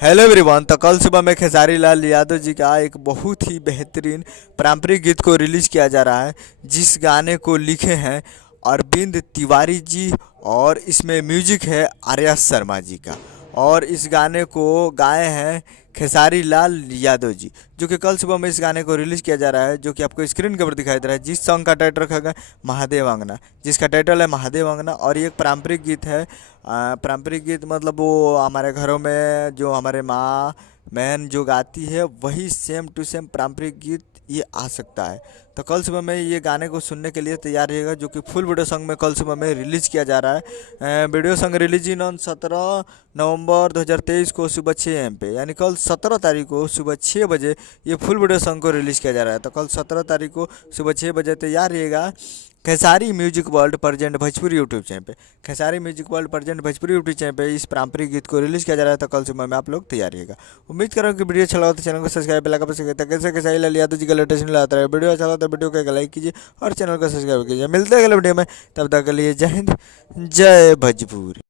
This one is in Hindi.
Hello everyone. तो कल सुबह में खेसारी लाल यादव जी का एक बहुत ही बेहतरीन पारंपरिक गीत को रिलीज़ किया जा रहा है, जिस गाने को लिखे हैं अरविंद तिवारी जी और इसमें म्यूजिक है आर्या शर्मा जी का। और इस गाने को गाए हैं खेसारी लाल यादव जी, जो कि कल सुबह में इस गाने को रिलीज़ किया जा रहा है, जो कि आपको स्क्रीन के ऊपर दिखाई दे रहा है। जिस सॉन्ग का टाइटल रखा गया महादेव अंगना, जिसका टाइटल है महादेव अंगना। और ये एक पारंपरिक गीत है। पारंपरिक गीत मतलब वो हमारे घरों में जो हमारे माँ बहन जो गाती है वही सेम टू सेम पारंपरिक गीत ये आ सकता है। तो कल सुबह में ये गाने को सुनने के लिए तैयार रहिएगा, जो कि फुल वीडियो सॉन्ग में कल सुबह में रिलीज़ किया जा रहा है। Video song release in on 17 नवंबर 2023 को सुबह 6 AM पे, यानी कल 17 तारीख को सुबह 6 बजे ये फुल वीडियो सॉन्ग को रिलीज़ किया जा रहा है। तो कल 17 तारीख को सुबह 6 बजे तैयार रहिएगा Khesari music world present Bhojpuri YouTube channel पे। Khesari music world present Bhojpuri YouTube channel पे इस पारंपरिक गीत को रिलीज़ किया जा रहा है। तो कल सुबह में आप लोग तैयार रहिएगा। उम्मीद करो कि वीडियो अच्छा लगा तो चैनल को सब्सक्राइब बेल आइकन प्रेस करें, कैसे खेसारी लाल यादव जी का लेटेस्ट न्यूज़ आता है। वीडियो अच्छा लगा तो वीडियो को एक लाइक कीजिए और चैनल को सब्सक्राइब कीजिए। मिलते हैं अगले वीडियो में, तब तक के लिए जय हिंद जय भोजपुरी।